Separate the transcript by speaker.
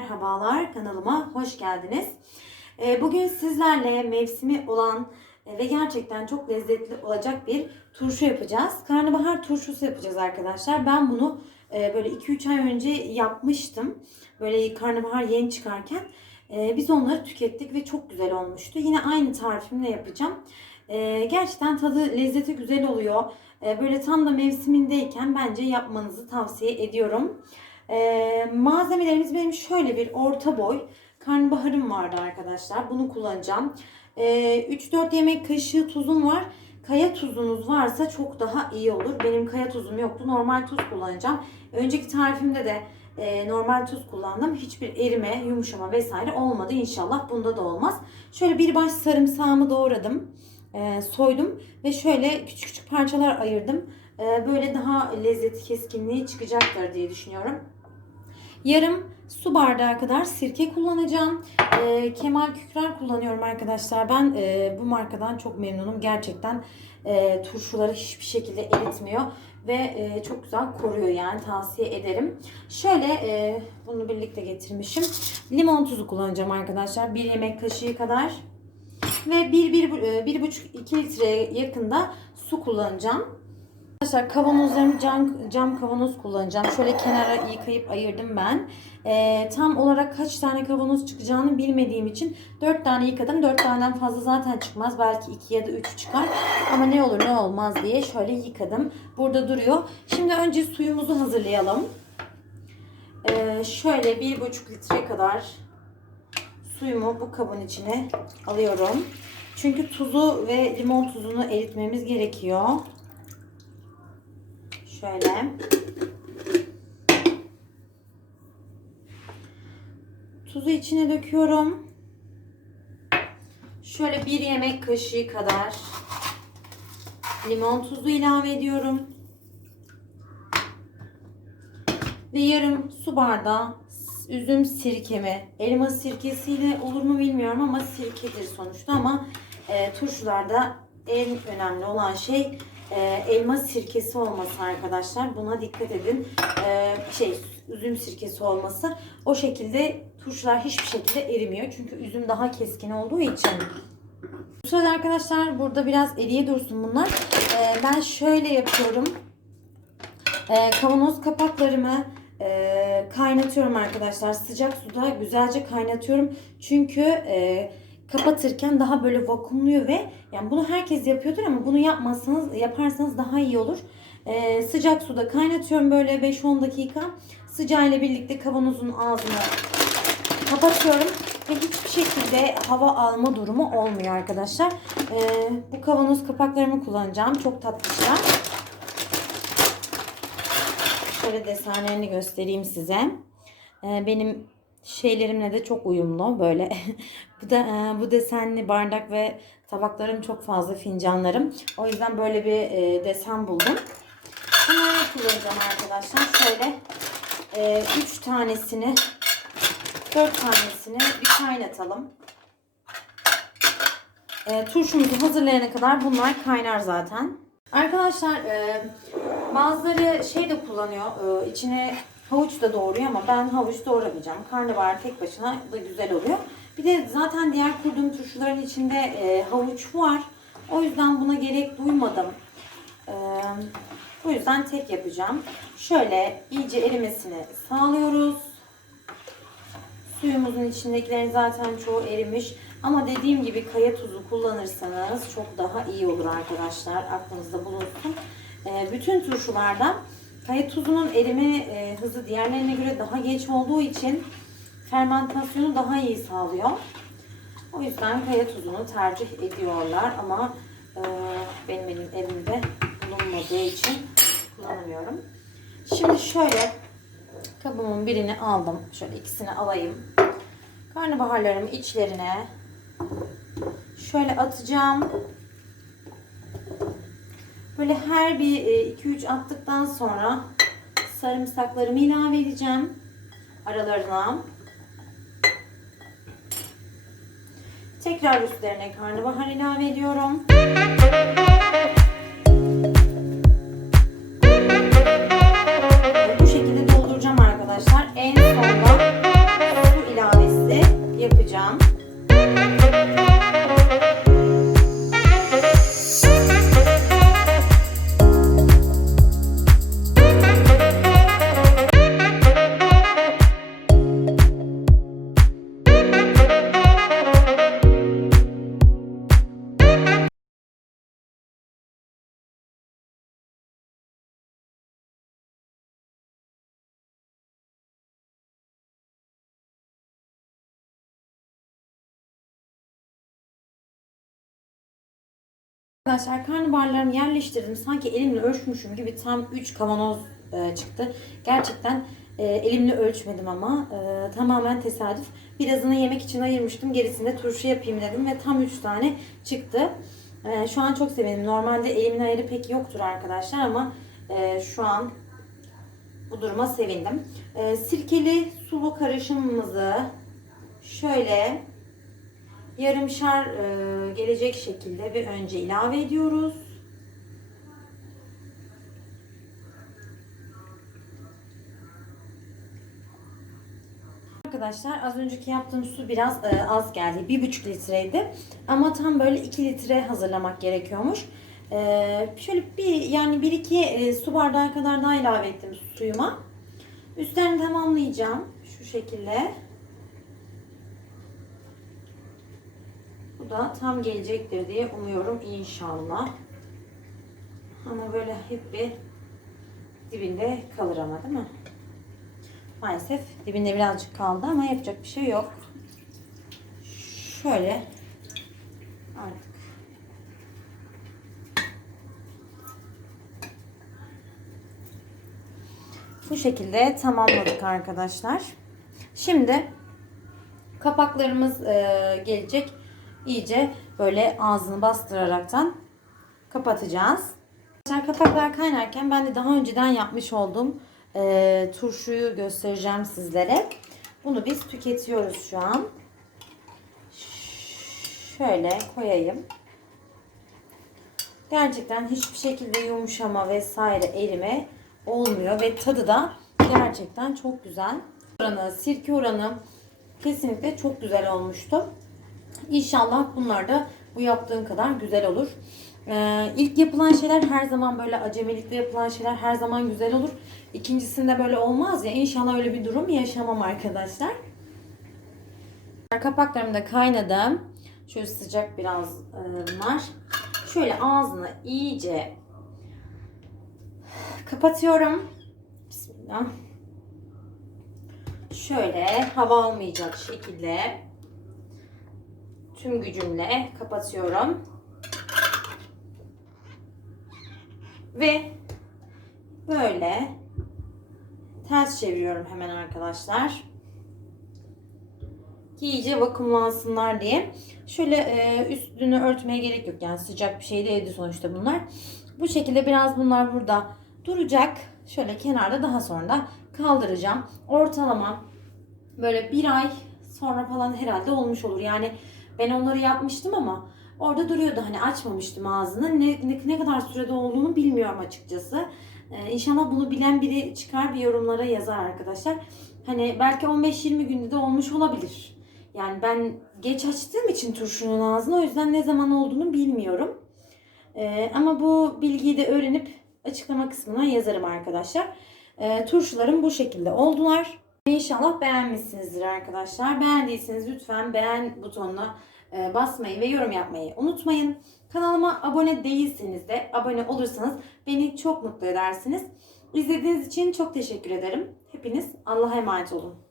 Speaker 1: merhabalar. Kanalıma hoş geldiniz. Ee, Bugün sizlerle mevsimi olan e, ve gerçekten çok lezzetli olacak bir turşu yapacağız. Karnabahar turşusu yapacağız arkadaşlar. Ben bunu e, böyle 2-3 ay önce yapmıştım. Böyle karnabahar yeni çıkarken. E, Biz onları tükettik ve çok güzel olmuştu. Yine aynı tarifimle yapacağım. Gerçekten tadı, lezzeti güzel oluyor. Böyle tam da mevsimindeyken bence yapmanızı tavsiye ediyorum. Ee, malzemelerimiz benim şöyle bir orta boy karnabaharım vardı arkadaşlar. Bunu kullanacağım. Ee, 3-4 yemek kaşığı tuzum var. Kaya tuzunuz varsa çok daha iyi olur. Benim kaya tuzum yoktu. Normal tuz kullanacağım. Önceki tarifimde de e, normal tuz kullandım. Hiçbir erime, yumuşama vesaire olmadı. İnşallah bunda da olmaz. Şöyle bir baş sarımsağımı doğradım. E, soydum ve şöyle küçük küçük parçalar ayırdım. E, böyle daha lezzeti keskinliği çıkacaktır diye düşünüyorum. Yarım su bardağı kadar sirke kullanacağım. Ee, Kemal Kükrer kullanıyorum arkadaşlar. Ben e, bu markadan çok memnunum. Gerçekten e, turşuları hiçbir şekilde eritmiyor. Ve e, çok güzel koruyor yani tavsiye ederim. Şöyle e, bunu birlikte getirmişim. Limon tuzu kullanacağım arkadaşlar. Bir yemek kaşığı kadar. Ve 1-1,5-2 litreye yakında su kullanacağım. Arkadaşlar kavanozlarımı cam, cam kavanoz kullanacağım. Şöyle kenara yıkayıp ayırdım ben. Ee, tam olarak kaç tane kavanoz çıkacağını bilmediğim için 4 tane yıkadım. 4 taneden fazla zaten çıkmaz. Belki 2 ya da 3 çıkar. Ama ne olur ne olmaz diye şöyle yıkadım. Burada duruyor. Şimdi önce suyumuzu hazırlayalım. Ee, şöyle 1,5 litre kadar suyumu bu kabın içine alıyorum. Çünkü tuzu ve limon tuzunu eritmemiz gerekiyor. Şöyle. Tuzu içine döküyorum. Şöyle bir yemek kaşığı kadar limon tuzu ilave ediyorum. Ve yarım su bardağı üzüm sirkemi. Elma sirkesiyle olur mu bilmiyorum ama sirkedir sonuçta ama e, turşularda en önemli olan şey e, elma sirkesi olması arkadaşlar. Buna dikkat edin. E, şey üzüm sirkesi olması. O şekilde turşular hiçbir şekilde erimiyor. Çünkü üzüm daha keskin olduğu için. Bu sırada arkadaşlar burada biraz eriye dursun bunlar. E, ben şöyle yapıyorum. E, kavanoz kapaklarımı e, kaynatıyorum arkadaşlar. Sıcak suda güzelce kaynatıyorum. Çünkü e, kapatırken daha böyle vakumluyor ve yani bunu herkes yapıyordur ama bunu yapmazsanız yaparsanız daha iyi olur. Ee, sıcak suda kaynatıyorum böyle 5-10 dakika. Sıcağıyla birlikte kavanozun ağzını kapatıyorum ve hiçbir şekilde hava alma durumu olmuyor arkadaşlar. Ee, bu kavanoz kapaklarımı kullanacağım. Çok tatlışlar. Şöyle desenlerini göstereyim size. Ee, benim şeylerimle de çok uyumlu böyle. bu da e, bu desenli bardak ve tabaklarım çok fazla fincanlarım. O yüzden böyle bir e, desen buldum. Bunları kullanacağım arkadaşlar. Şöyle 3 tanesini 4 tanesini bir kaynatalım. E, turşumuzu hazırlayana kadar bunlar kaynar zaten. Arkadaşlar e, bazıları şey de kullanıyor. E, içine Havuç da doğruyor ama ben havuç doğramayacağım. Karnabahar tek başına da güzel oluyor. Bir de zaten diğer kurduğum turşuların içinde e, havuç var. O yüzden buna gerek duymadım. E, bu yüzden tek yapacağım. Şöyle iyice erimesini sağlıyoruz. Suyumuzun içindekilerin zaten çoğu erimiş. Ama dediğim gibi kaya tuzu kullanırsanız çok daha iyi olur arkadaşlar. Aklınızda bulunsun. E, bütün turşularda Kaya tuzunun erime e, hızı diğerlerine göre daha geç olduğu için fermentasyonu daha iyi sağlıyor. O yüzden kaya tuzunu tercih ediyorlar ama e, benim elim evimde bulunmadığı için kullanamıyorum. Şimdi şöyle kabımın birini aldım. Şöyle ikisini alayım. Karnabaharlarımı içlerine şöyle atacağım. Böyle her bir 2-3 attıktan sonra sarımsaklarımı ilave edeceğim aralarına. Tekrar üstlerine karnabahar ilave ediyorum. Arkadaşlar karnabaharlarımı yerleştirdim. Sanki elimle ölçmüşüm gibi tam 3 kavanoz e, çıktı. Gerçekten e, elimle ölçmedim ama e, tamamen tesadüf. Birazını yemek için ayırmıştım. Gerisini de turşu yapayım dedim ve tam 3 tane çıktı. E, şu an çok sevindim. Normalde elimin ayarı pek yoktur arkadaşlar ama e, şu an bu duruma sevindim. E, sirkeli sulu karışımımızı şöyle yarımşar e, gelecek şekilde bir önce ilave ediyoruz. Arkadaşlar az önceki yaptığım su biraz e, az geldi. 1,5 litreydi. Ama tam böyle 2 litre hazırlamak gerekiyormuş. E, şöyle bir yani 1-2 e, su bardağı kadar daha ilave ettim suyuma. Üstlerini tamamlayacağım. Şu şekilde. Da tam gelecektir diye umuyorum inşallah. Ama böyle hep bir dibinde kalır ama değil mi? Maalesef dibinde birazcık kaldı ama yapacak bir şey yok. Şöyle artık bu şekilde tamamladık arkadaşlar. Şimdi kapaklarımız e, gelecek. İyice böyle ağzını bastıraraktan kapatacağız. Arkadaşlar kapaklar kaynarken ben de daha önceden yapmış olduğum e, turşuyu göstereceğim sizlere. Bunu biz tüketiyoruz şu an. Şöyle koyayım. Gerçekten hiçbir şekilde yumuşama vesaire erime olmuyor ve tadı da gerçekten çok güzel. Oranı, sirke oranı kesinlikle çok güzel olmuştu. İnşallah bunlar da bu yaptığım kadar güzel olur. Ee, ilk yapılan şeyler her zaman böyle acemilikle yapılan şeyler her zaman güzel olur. İkincisinde böyle olmaz ya. İnşallah öyle bir durum yaşamam arkadaşlar. Kapaklarım da kaynadı. Şöyle sıcak biraz e, var. Şöyle ağzını iyice kapatıyorum. Bismillah. Şöyle hava almayacak şekilde tüm gücümle kapatıyorum. Ve böyle ters çeviriyorum hemen arkadaşlar. Ki iyice vakumlansınlar diye. Şöyle e, üstünü örtmeye gerek yok. Yani sıcak bir şey değildi sonuçta bunlar. Bu şekilde biraz bunlar burada duracak. Şöyle kenarda daha sonra da kaldıracağım. Ortalama böyle bir ay sonra falan herhalde olmuş olur. Yani ben onları yapmıştım ama orada duruyordu. Hani açmamıştım ağzını. Ne, ne, ne kadar sürede olduğunu bilmiyorum açıkçası. Ee, inşallah bunu bilen biri çıkar bir yorumlara yazar arkadaşlar. Hani belki 15-20 günde de olmuş olabilir. Yani ben geç açtığım için turşunun ağzını o yüzden ne zaman olduğunu bilmiyorum. Ee, ama bu bilgiyi de öğrenip açıklama kısmına yazarım arkadaşlar. Ee, turşularım bu şekilde oldular. İnşallah beğenmişsinizdir arkadaşlar. Beğendiyseniz lütfen beğen butonuna basmayı ve yorum yapmayı unutmayın. Kanalıma abone değilseniz de abone olursanız beni çok mutlu edersiniz. İzlediğiniz için çok teşekkür ederim. Hepiniz Allah'a emanet olun.